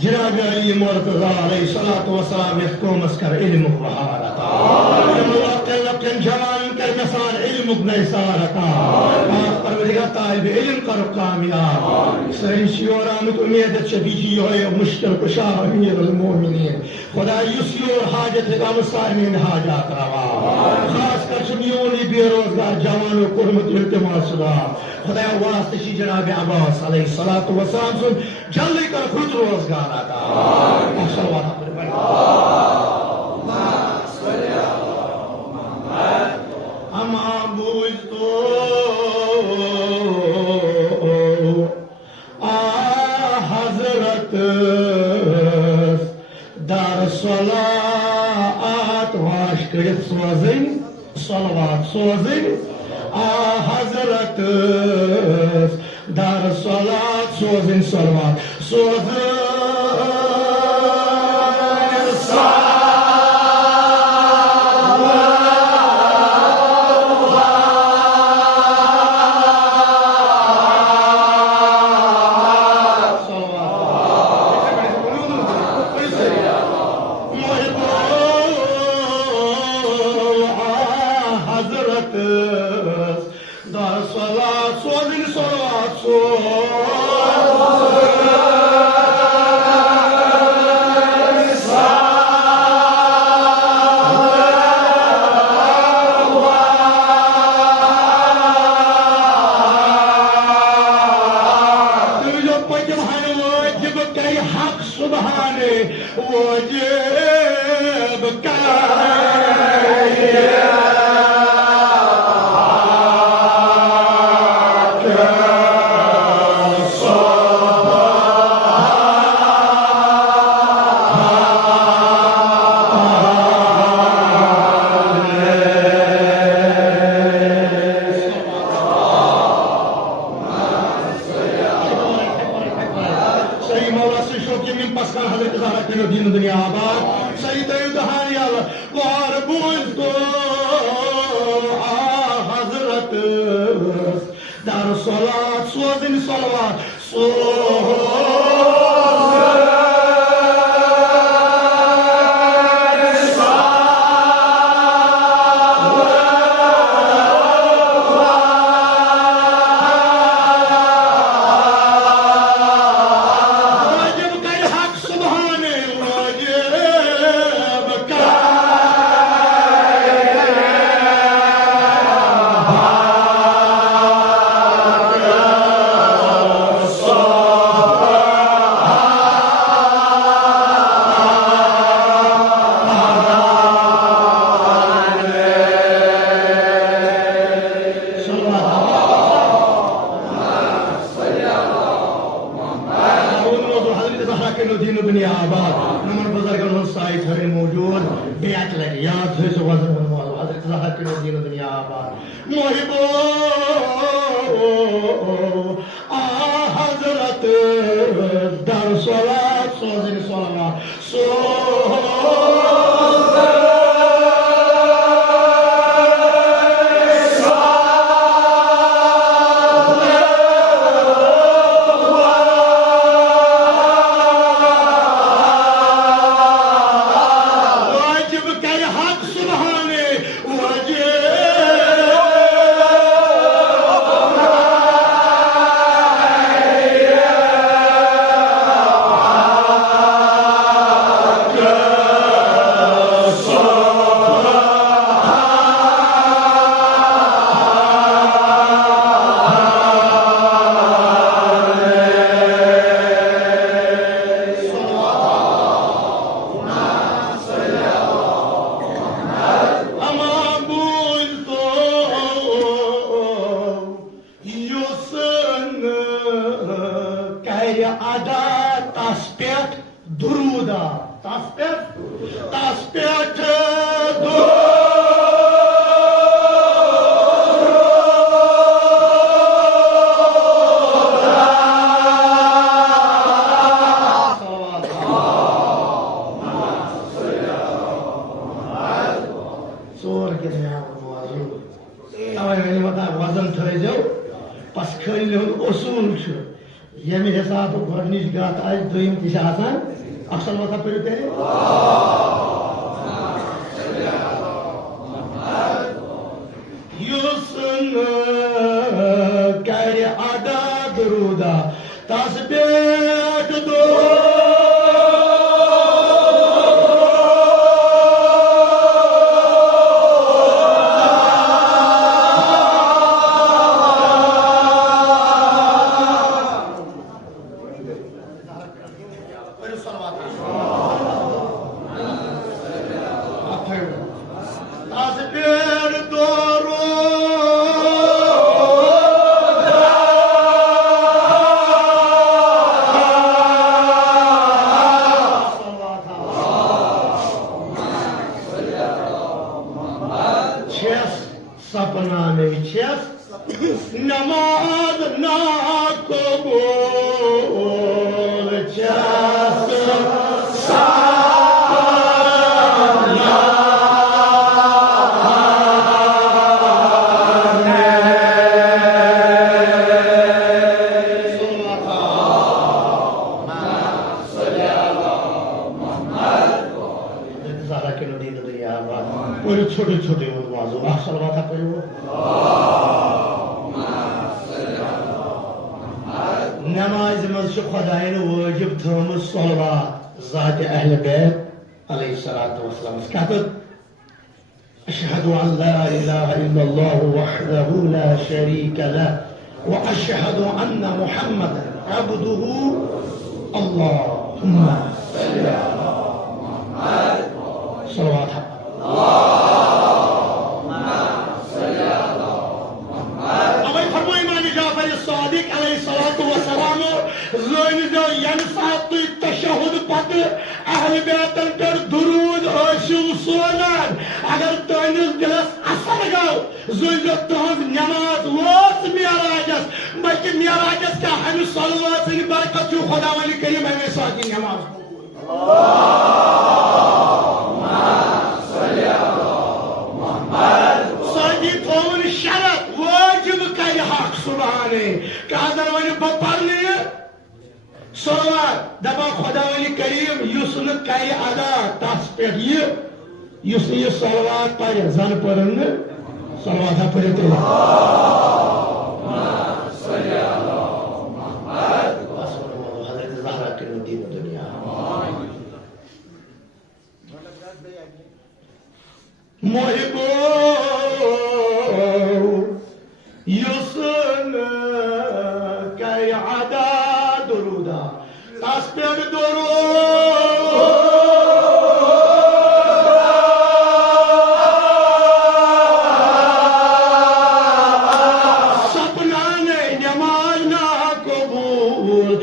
جناب علي مرتضى عليه الصلاة والسلام يحكم اسكر علمك بحارتا وقت لكن جوان كالمسار علمك نيسارتا أخبر مدقى طالب علم قرب كاميان سيشيورا متأميدة شبيجي هاي مشكل كشاه أمير المؤمنين خدا يسيور حاجة لقام الصائمين حاجات روا خاص كر شميوني بيروزگار جوان وكرمت التماس دا خدا واسطشي جناب عباس عليه الصلاة والسلام سن جلي کر خود روزگار آتا صلوات پر پڑھ اما بوزتو حضرت در صلاة واش کرد سوزن صلوات سوزن حضرت در صلاة سوزن صلوات سوزن Yemi hesabı gorniş gat ay duyum tişasan aksal vata pürüte Yusun kari ada duruda tasbih do Namaz na kabul छोटे छोटे नमाजों में सलवात पढ़ो नमाज में खुदाइन वाजिब थम सलवात ज़ात अहल बैत अलैहिस्सलातु वस्सलाम कहते अशहदु अन ला इलाहा इल्लल्लाह वहदहु ला शरीक लह व अशहदु अन्ना मुहम्मदन अब्दुहु अल्लाहुम्मा सल्लि अला मुहम्मद सलवात अहल बैतन पर दुरूद आशिव सोनान अगर तुहंदिस दिलस असर गो जुल तुहंद नमाज वोस मेराजस बल्कि मेराजस का हम सलवात की बरकत जो खुदा वली करीम हमें साथी नमाज साथी थोन शरत वाजिब कर हक सुभाने का अगर वनी बपरने सलवात दबा खुदा वली करीम युसन करे अदा तस पे ये सलवात पढ़े जन पढ़न सलवात पढ़े तो हज़रत ज़हरा के दीन दुनिया मोहिबो युसन करे अदा दुरूदा Asper doğru sapnane namaz na kabul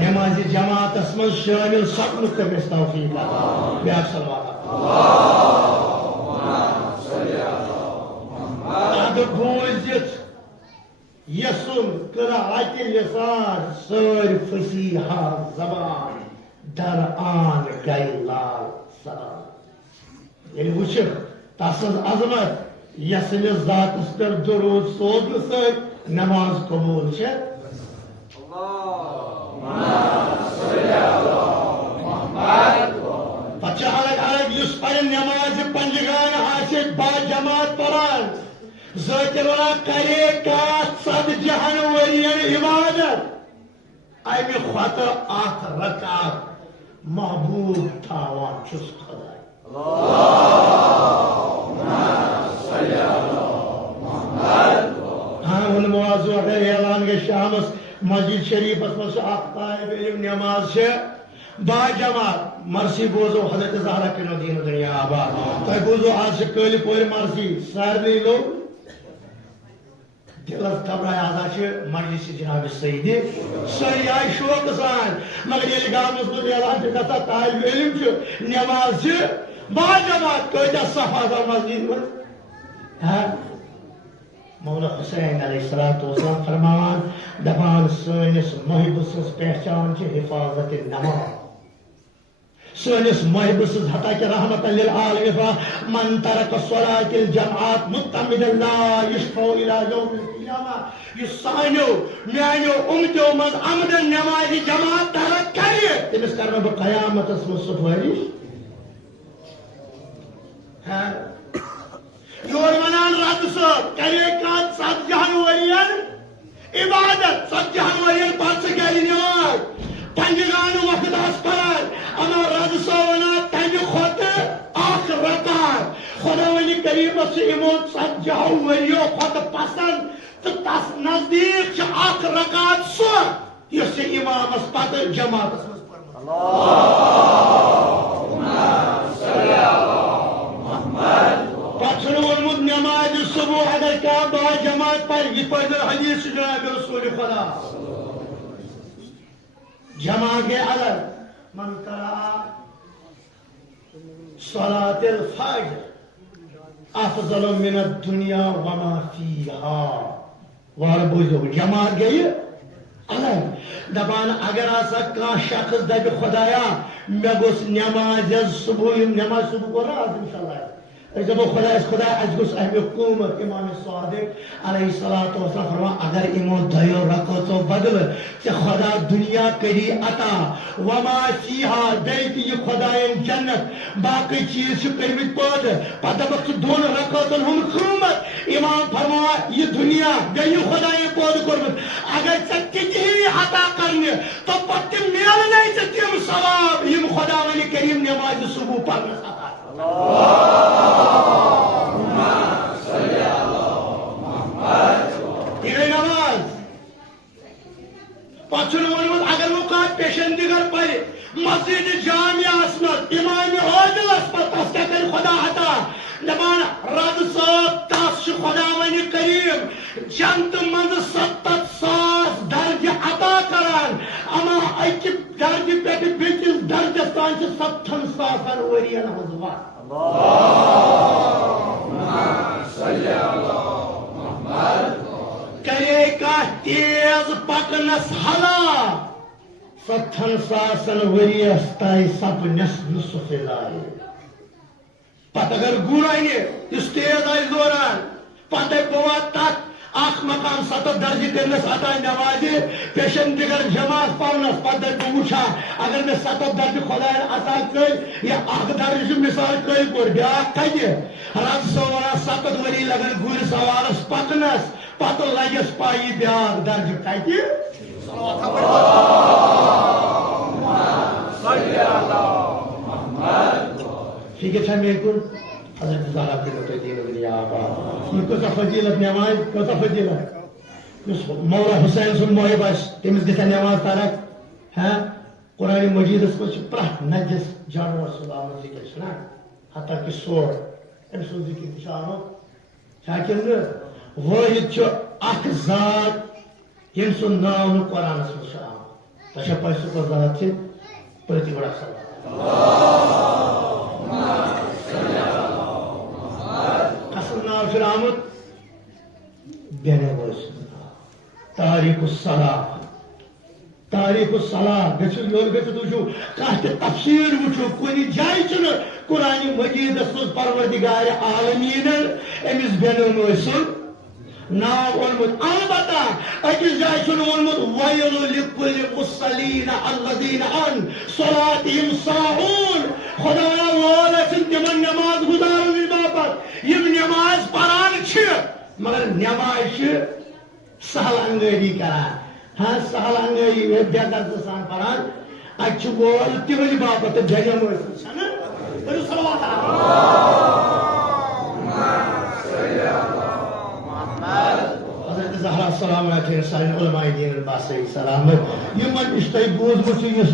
नमाज जमात शामिल सब तमिस तौफीक अता बूजित यसुन क़राअत लिसान सर फसीहा ज़बान दर आन गई लाल सलाम ये वुच तसज अजमत यसमिस ज़ातस पर दुरूद सोद सत नमाज कबूल छे पचा अलग अलग युस पर नमाज पंजगान आसे बा जमात परान ज़ातिरला करे कात सद जहान वरियन इबादत अमि खत आख रकात महबूब थावान छुस खुदाय हाँ उन मुआज़ अगर ऐलान के शामस मस्जिद शरीफस मस तालिब इल्म नमाज से बाजमात मरसी बोजो हजरत ज़हरा के दीन दुनिया आबाद तो बोजो आज से कल पोर मरसी सारे लोग दिलस घबराए आज मजलिस जनाब सईदी सारी आय शौक सान मगर ये गामस मज ऐलान गसा तालिब इल्म नमाज बाजमात कह सफा मस्जिद में मौला हुसैन अलैहिस्सलाम फरमान दपान सनिस महबूब सज पहचान हिफाजत नमाज सनिस महबूब सज हता के रहमत लिल आलमीन मन तरक सलातिल जमात मुतमिदन ला यशफौ इला यौमिल क़ियामा युसानो म्यानो उम्मतो मज अमदन नमाज जमात तरक करे तमिस करना ब क़यामतस में सुफारिश हां योर वनान रात सब करे का सद जहान इबादत सद जहान पास गई नमाज पंजगान वक्त आसपार अमा रात सो वना तंज खोत आख रकात खुदा वली करीम से इमोत सद जहान वरियो खोत पसंद तो तस नजदीक आख रकात सो यसे इमाम पत जमात नमाज सुबह अगर क्या बाजमात पर हदीस जनाब रसूल खुदा जमा के अलग मन करा सलातिल फज्र अफजल मिन दुनिया वमा फीहा वार बुजो जमा गई अलग दबान अगर आसा का शख्स दब खुदाया मे गोस नमाज सुबह को आज इंशाल्लाह जब खुदा हुकूमत इमाम सादिक अलैहिस्सलातु वस्सलाम फरमा अगर इमो दयो रकतो बदल से खुदा दुनिया करी अता वमा फीहा दैत ये खुदायन जन्नत बाकी चीज करमित पद पदबक दोन रकतन हम हुकूमत इमाम फरमा ये दुनिया दयो खुदायन पद करमत अगर सत्य ही अता करने तो पत्ते मिल नहीं सकते सवाब ये खुदा वली करीम नमाज सुबह पढ़ना अगर वो का पेशन दिगर पर मस्जिद जामिया इमाम आदिलस पर तस्का कर खुदा हता दबान रद साहब तस खुदा वनी करीम जंत मंद 70,000 दर्ज अता करान अमा अक दर्ज पे बेकिस दर्ज तान 70,000 वरियन हजवा करे का तेज पकनस हला 70,000 वरियस ताई सपनस नुसफिलाए पत अगर गुर इस तेज आई दौरान पत पवा तक आख मकाम 7 दर्ज करनस अता नमाज पेशन दिगर जमात पावनस पत वुछा अगर मैं 7 दर्ज खुदा अता कर या आख दर्ज मिसाल कई कोर ब्या कजे रज सवारा 7 वरी लगन गुर सवारस पकनस पत लगस पाई ब्या दर्ज कजे ठीक है मेरे को हजरत ज़हरा के दीन दुनिया आबाद ये कोसा फजीलत नमाज कोसा फजीलत उस मौला हुसैन सुन मोहिब तमिस गथ नमाज तरक हाँ कुरान मजीद प्रथ नजस जानवर सुदाम जिक्र ना हता कि सोर अम सुन जिक्र शानो शाकिर वाहिद अख जात यम सुन नाम कुरान में तशा पैसों को जात से प्रतिबड़ा आमद तारीख सलाह गो तफसीर वो कुन जाय कुरान मजीद परवरदिगार आलमीन अमिस बेन नाव ओनमुत अलबत्ता अकिस जाय ओनमुत वैल लिकुल मुसल्लीन अल्लज़ीन अन सलातिहिम साहून खुदा वाला तिमन नमाज गुजारन बापत यम नमाज परान छ मगर नमाज सहल अंगरी करान हाँ सहल अंगरी बेदर्द सान पढ़ान अच्छ बोल तिवज बापत जन्म सलाम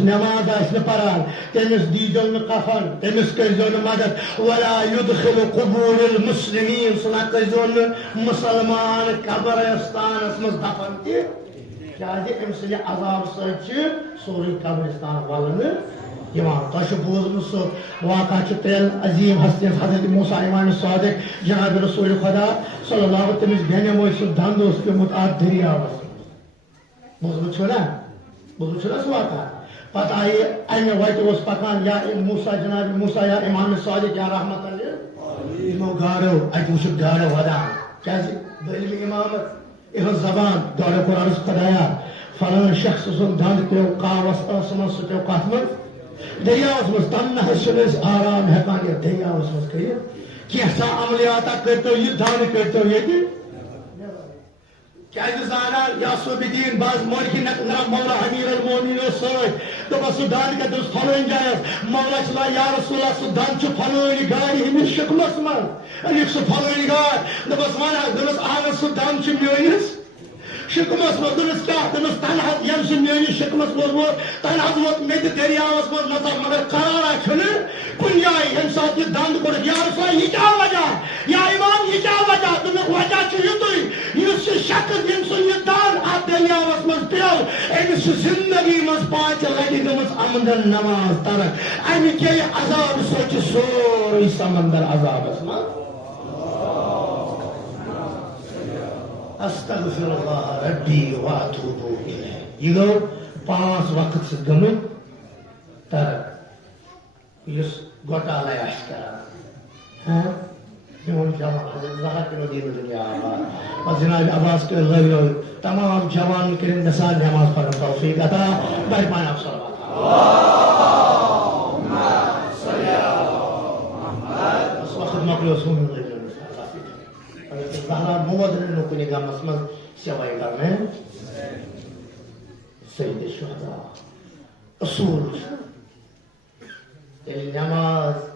नमाज पढ़ान तमिस दीजो कफन तमिस करो मदद वला युदखिल कुबूर मुस्लिमीन सह करो मुसलमान कब्रिस्तानस मज दफन क्या अम सद अजाब सोरे कब्रिस्तान वलन तुम बोजम सह वाक़ा तेल अजीम हस्तियत हजरत मूसा इमाम सादिक जनाब रसूल खुदा सल्लल्लाहु तमिस बेन मोज दंद पेमुत अत दरियावस बोजम ना सह वाक़ा पत आई अमे वत पकान या मूसा जनाब मूसा या इमाम सादिक या रहमत यमो गाड़ो अत वो गाड़ो वदान क्या दलिल इमाम यह जबान दौड़ कुरान खुदाया फलान शख्स सुन दंद पे कावस सह पे कत मज दरियावस मज तन आराम हेकान ये दरियावस मज कर कैसा अमलियाता करतो यह दान करतो ये क्या जाना या सोबिदीन बाज मोर की नरा मौला अमीर अल मोमिन सह दान कर फलोन जायस मौला चला या रसूल सह दान फलोन गाड़ी हमिस शक्लस मज अनिक सह फलोन गाड़ दस वना दस आन सह दान मेनिस शिकमस मज दस क्या दस तन यम सह मेनिस शिकमस मज वो तन वो मे दरियावस मज नजर मगर करारा कुन जाए यम सात यह दंद कोड़ या रसूल यह क्या वजह या इमाम यह क्या वजह दुनिया वजह युतुई युस शख्स यम सह यह दान अत दरियावस मज पे अमिस जिंदगी मज पांच लटि गमस अमंदर नमाज तरक अमि के अजाब सोच सोरे समंदर अजाबस मज अस्तगफिरुल्लाह रब्बी व अतूबु इलैह यह गो 5 वक्त गमत तरक युस घोटाला कर जनाब अब्बास के लगे तमाम जवान कर नसार नमाज पढ़न तौफीक अता बरपान मकलो मोद कुन गमस मज सेवाई करने सईद शुहदा असूल नमाज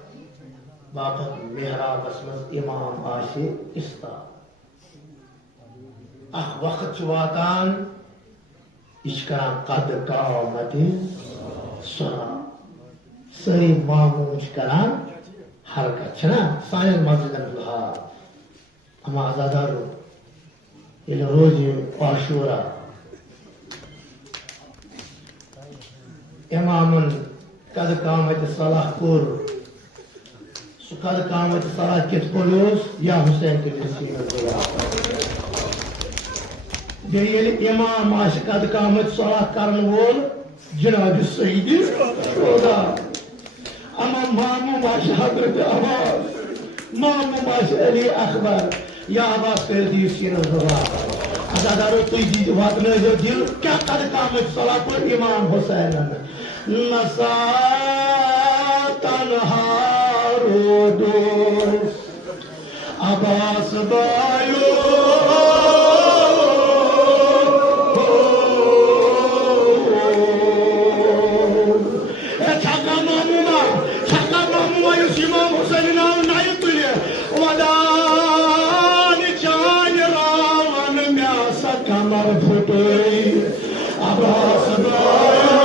बापत मेहराबस मज इमाम आशे इस्ता अख वक्त वातान यह कद कामत सला सही मामून करान हरकत सान मस्जिदन हाल हम आजादारो ये रोज आशूरा इमामन कद कामत सलाह कोर कद कामत सलाह कित पोलोस या हुसैन के बेल इमाम आश कद कामत सलाह करन वोल जनाब सईद खुदा अमा मामूम आश हजरत अब्बास मामूम आश अली अकबर या अब्बास कर दी सीन अजादारो तुई दी बात न जो दिल क्या कद कामत सलाह को इमाम हुसैन नसा तन्हा रोदोस अब्बास बायो छक्का मामूमा युस इमाम हुसैन नाम नाय तुले वदान चान रावन म्यास कमर फुटोई अब्बास बायो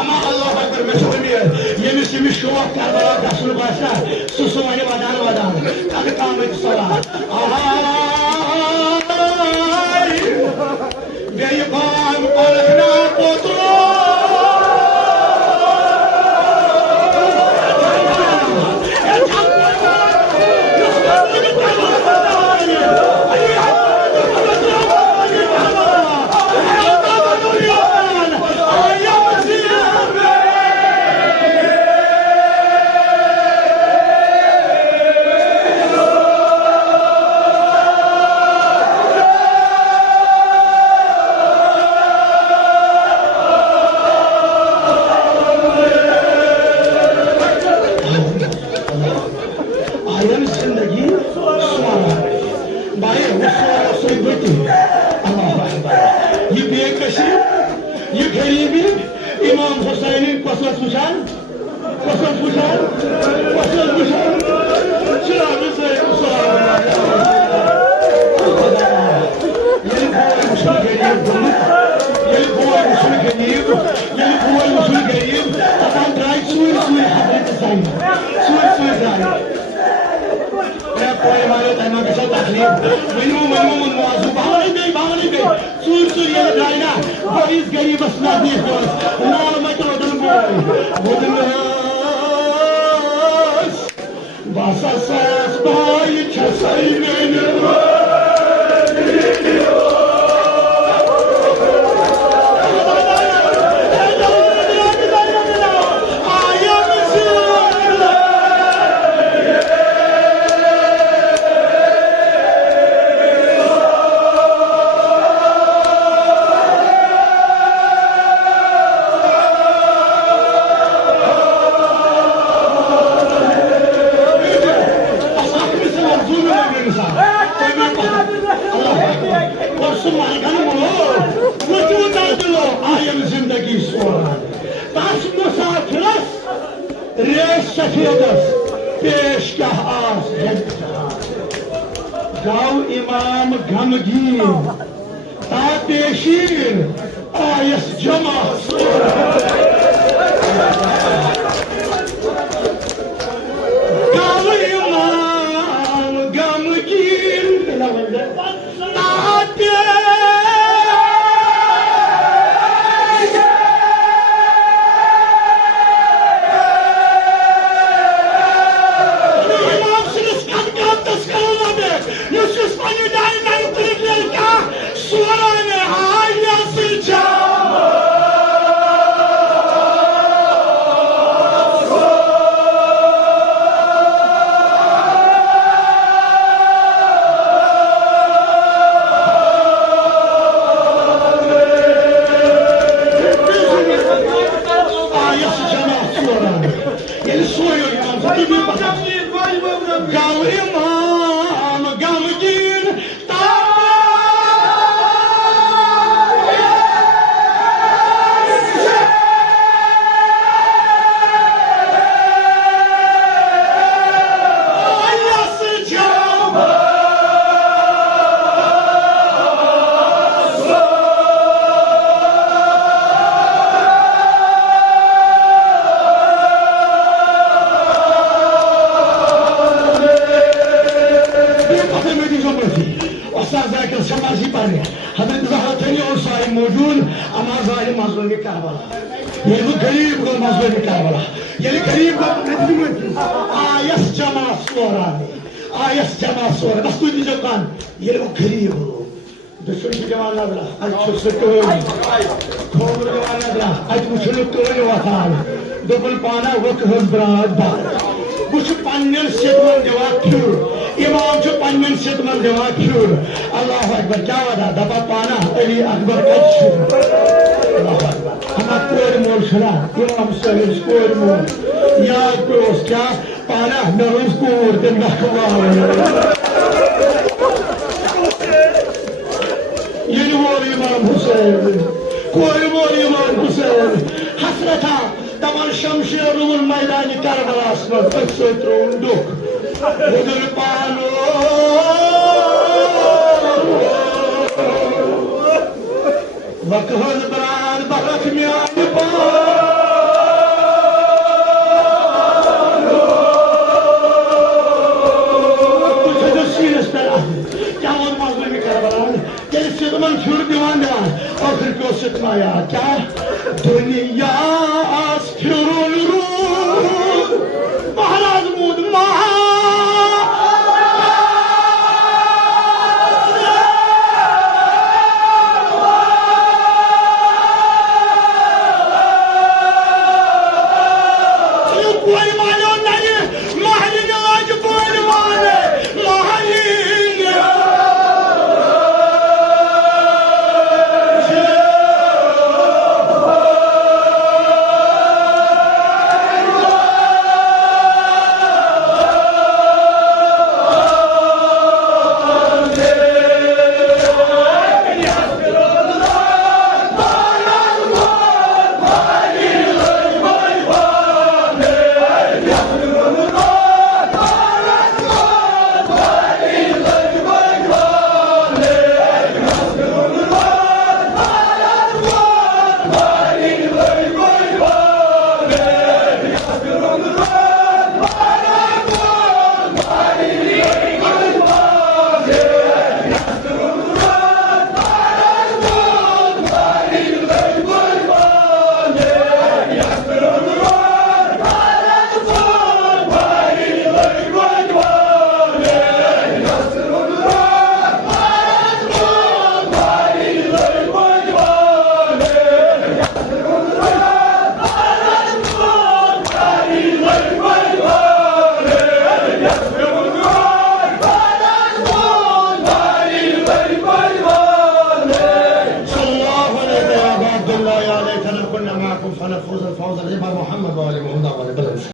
Ama Allah Ekber meşhurumiyet. Yemişmiş şuvak Kerbala kaşını başlar. Susu hani vadan. Tabi kâmeti salat. Ay! Ve yıkam kolekna potru. İmam Hüseyin'in kosas kuşan. Şuramı sayın Mustafa. Yeni koymuşunu geleyim. Adam drayt suyu Hazreti Sayın. Suyu drayt. मैं कोई हमारे तैमा के साथ तकलीफ मनु मुआजू भावनी बे सूर ये लगाइना बरीज गरीब असला दी हो नाल मैं तो दन बोल बासा सास भाई छसई ने Gav imam gamgin ta peşir ayes cemaat Gav imam gamgin ta Ayas cemaat sonra bas duydun can yeri o geliyor düşün ki zamanlarda ay çocuk kolu zamanlarda ay çocuk kolu vatan double pana vakıf brad bar bu şu panel setman cevap pür imam şu panel setman cevap pür Allahu Ekber kya vada daba pana Ali Akbar kaç Allahu Ekber ama koy mol şuna imam söylüyor koy mol ya koş kya pana naruz kur den nakvar yeni var imam Hüseyin koy mol imam Hüseyin hasreta taman şamşirul meydanı Kerbala'sına tıksıtrunduk budur pano vakıf brad ظهرك يا نبال منشور دیوان آخر کو ستمایا کیا دنیا اسکرون رو مهراز مود کوئی مالو نہیں مہرین آج کوئی مالے فنفوز الفوز العظيم محمد وآل محمد وآل بلد